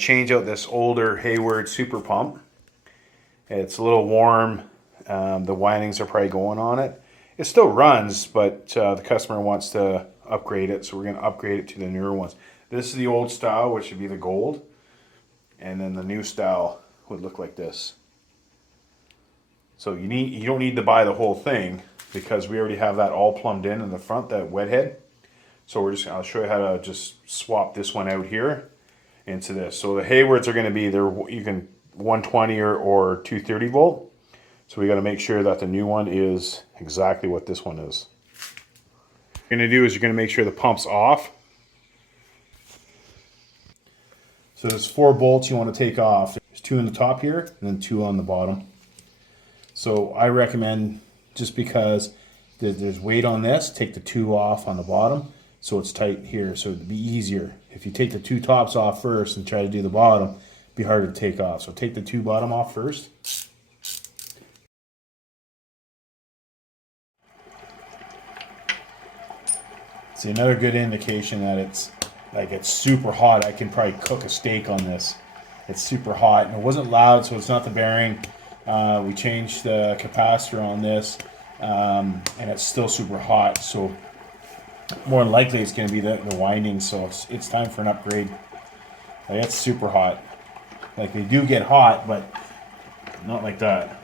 change out this older Hayward super pump. It's a little warm. The windings are probably going on it. It still runs, but the customer wants to upgrade it, so we're going to upgrade it to the newer ones. This is the old style, which would be the gold, and then the new style would look like this. So you don't need to buy the whole thing because we already have that all plumbed in the front, that wet head. So I'll show you how to just swap this one out here into this. So the Haywards are going to be you can 120 or 230 volt. So we got to make sure that the new one is exactly what this one is. What you're going to do is you're going to make sure the pump's off. So there's 4 bolts you want to take off. There's 2 in the top here and then 2 on the bottom. So I recommend, just because there's weight on this, take the 2 off on the bottom so it's tight here, so it'd be easier. If you take the 2 tops off first and try to do the bottom, it'd be harder to take off. So take the 2 bottom off first. See, another good indication that it's super hot. I can probably cook a steak on this. It's super hot, and it wasn't loud, so it's not the bearing. We changed the capacitor on this, and it's still super hot. So more than likely, it's going to be the winding. So it's time for an upgrade. Like, it's super hot. Like, they do get hot, but not like that.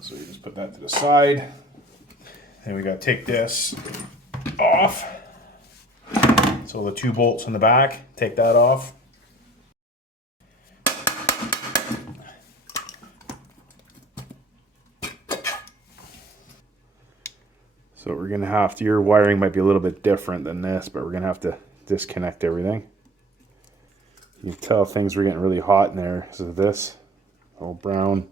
So you just put that to the side. Then we got to take this off. So the 2 bolts in the back, take that off. So we're gonna have to, your wiring might be a little bit different than this, but we're gonna have to disconnect everything. You can tell things were getting really hot in there because of this, all brown.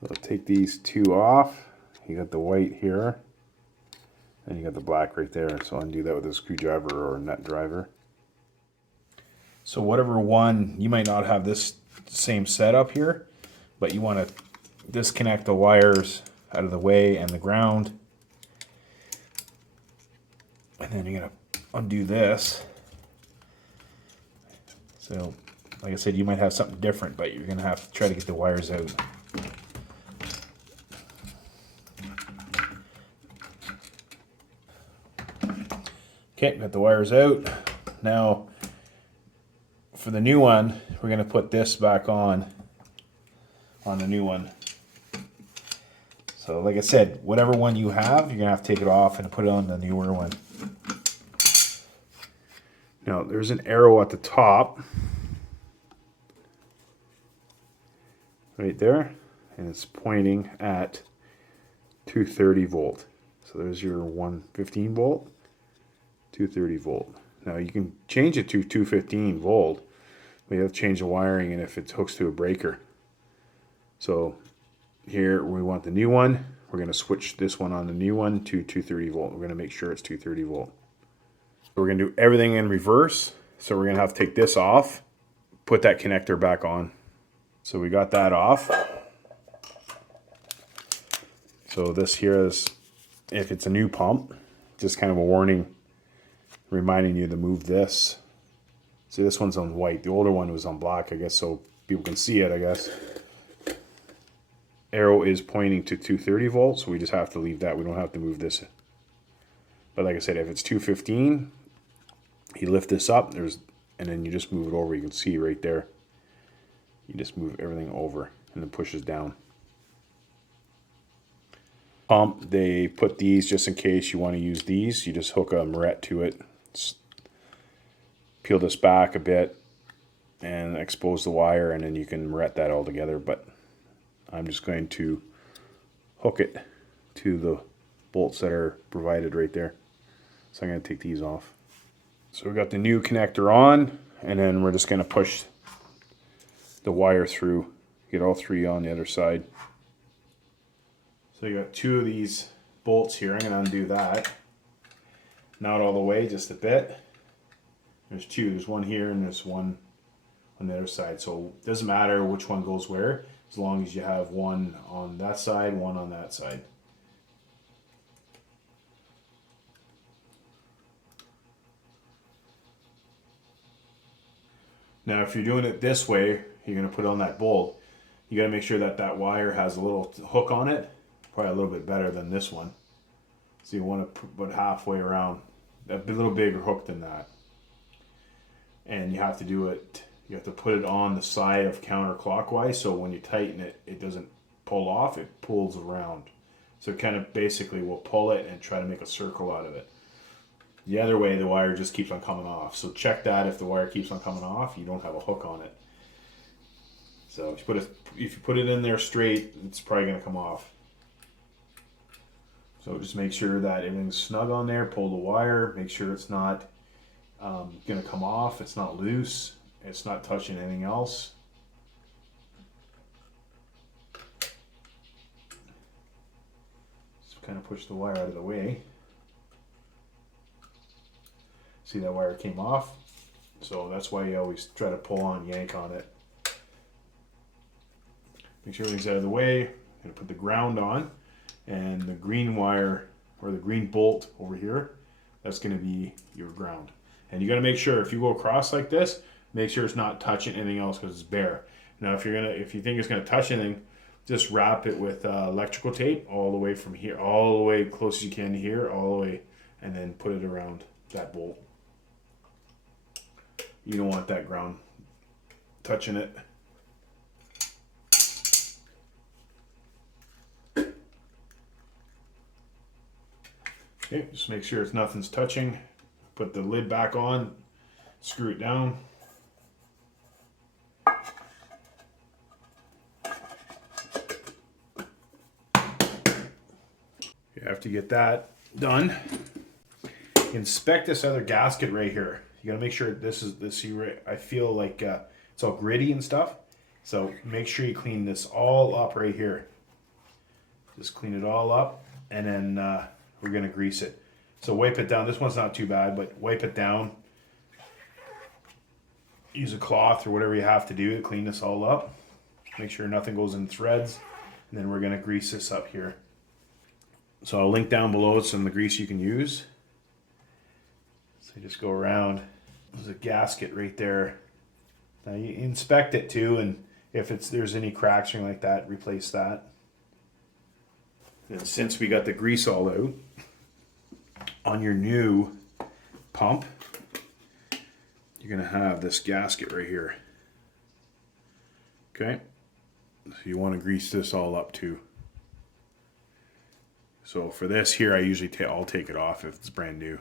So take these 2 off. You got the white here, and you got the black right there. So undo that with a screwdriver or a nut driver. So whatever one, you might not have this same setup here, but you want to disconnect the wires out of the way and the ground. And then you're going to undo this. So like I said, you might have something different, but you're going to have to try to get the wires out. Okay, got the wires out. Now, for the new one, we're going to put this back on the new one. So, like I said, whatever one you have, you're going to have to take it off and put it on the newer one. Now, there's an arrow at the top, right there, and it's pointing at 230 volt. So there's your 115 volt. 230 volt. Now you can change it to 215 volt. We have to change the wiring and if it hooks to a breaker. So here we want the new one. We're going to switch this one on the new one to 230 volt. We're going to make sure it's 230 volt. So we're going to do everything in reverse. So we're going to have to take this off, put that connector back on. So we got that off. So this here is, if it's a new pump, just kind of a warning reminding you to move this. See, this one's on white. The older one was on black, I guess, so people can see it, I guess. Arrow is pointing to 230 volts, so we just have to leave that. We don't have to move this. But like I said, if it's 215, you lift this up, and then you just move it over. You can see right there. You just move everything over, and then pushes down. Pump, they put these just in case you want to use these. You just hook a Marette to it. Peel this back a bit and expose the wire, and then you can Marette that all together. But I'm just going to hook it to the bolts that are provided right there. So I'm going to take these off. So we got the new connector on, and then we're just going to push the wire through. Get all three on the other side. So you got two of these bolts here. I'm going to undo that. Not all the way, just a bit. There's two. There's one here and there's one on the other side. So it doesn't matter which one goes where, as long as you have one on that side, one on that side. Now if you're doing it this way, you're going to put on that bolt. You got to make sure that that wire has a little hook on it, probably a little bit better than this one. So you want to put halfway around, a little bigger hook than that. And you have to do it, you have to put it on the side of counterclockwise, so when you tighten it, it doesn't pull off, it pulls around. So it kind of basically will pull it and try to make a circle out of it. The other way, the wire just keeps on coming off. So check that. If the wire keeps on coming off, you don't have a hook on it. So if you put it in there straight, it's probably going to come off. So just make sure that everything's snug on there. Pull the wire. Make sure it's not going to come off. It's not loose. It's not touching anything else. Just kind of push the wire out of the way. See, that wire came off. So that's why you always try to pull on, yank on it. Make sure everything's out of the way. I'm going to put the ground on, and the green wire or the green bolt over here, that's going to be your ground. And you got to make sure if you go across like this, make sure it's not touching anything else because it's bare. Now if you think it's going to touch anything, just wrap it with electrical tape all the way from here, all the way close as you can to here, all the way, and then put it around that bolt. You don't want that ground touching it. Okay, just make sure nothing's touching. Put the lid back on, screw it down. You have to get that done. Inspect this other gasket right here. You gotta make sure this. I feel like it's all gritty and stuff. So make sure you clean this all up right here. Just clean it all up, and then we're gonna grease it. So wipe it down. This one's not too bad, but wipe it down. Use a cloth or whatever you have to do to clean this all up. Make sure nothing goes in threads, and then we're gonna grease this up here. So I'll link down below some of the grease you can use. So you just go around. There's a gasket right there. Now you inspect it too, and if there's any cracks or anything like that, replace that. And since we got the grease all out, on your new pump, you're gonna have this gasket right here. Okay, so you want to grease this all up too. So for this here, I usually I'll take it off if it's brand new.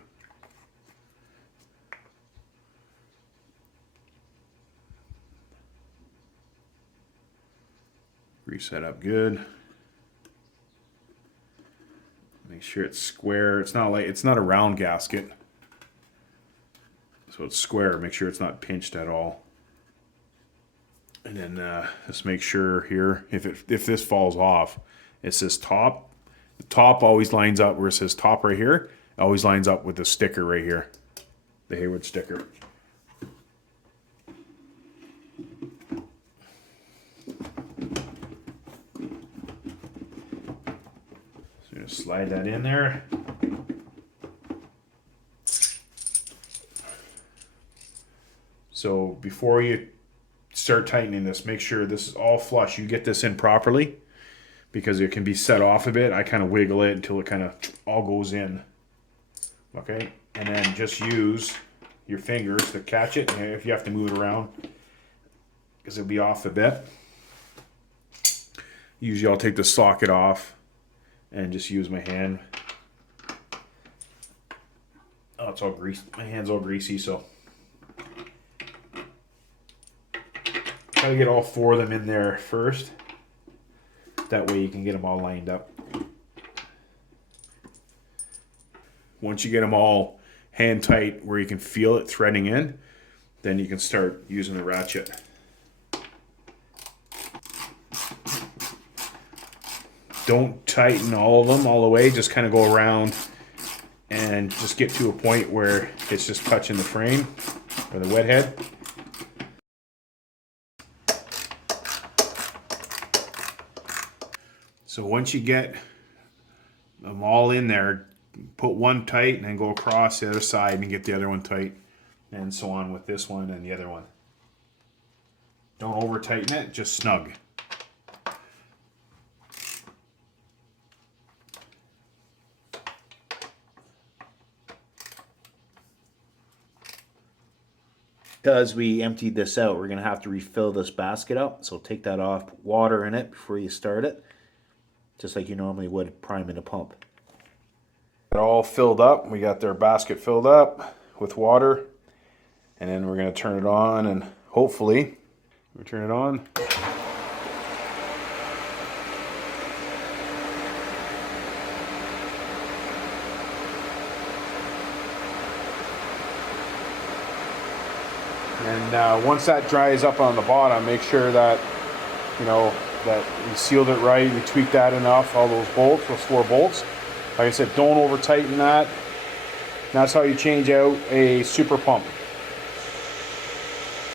Grease that up good. Make sure it's square. It's not a round gasket, so it's square. Make sure it's not pinched at all. And then just make sure here, if this falls off, it says top. The top always lines up where it says top right here. It always lines up with the sticker right here, the Hayward sticker. Slide that in there. So before you start tightening this, make sure this is all flush. You get this in properly because it can be set off a bit. I kind of wiggle it until it kind of all goes in. Okay, and then just use your fingers to catch it. And if you have to move it around because it'll be off a bit. Usually I'll take the socket off and just use my hand. Oh, it's all greasy. My hand's all greasy, so try to get all four of them in there first. That way you can get them all lined up. Once you get them all hand tight where you can feel it threading in, then you can start using the ratchet. Don't tighten all of them all the way, just kind of go around and just get to a point where it's just touching the frame or the wet head. So once you get them all in there, put one tight and then go across the other side and get the other one tight, and so on with this one and the other one. Don't over tighten it, just snug. Because we emptied this out, we're going to have to refill this basket up. So take that off, put water in it before you start it, just like you normally would priming a pump. It all filled up. We got their basket filled up with water, and then we're going to turn it on, and hopefully we turn it on. And once that dries up on the bottom, make sure that, you know, that you sealed it right, you tweaked that enough, all those bolts, those 4 bolts. Like I said, don't over tighten that. And that's how you change out a super pump.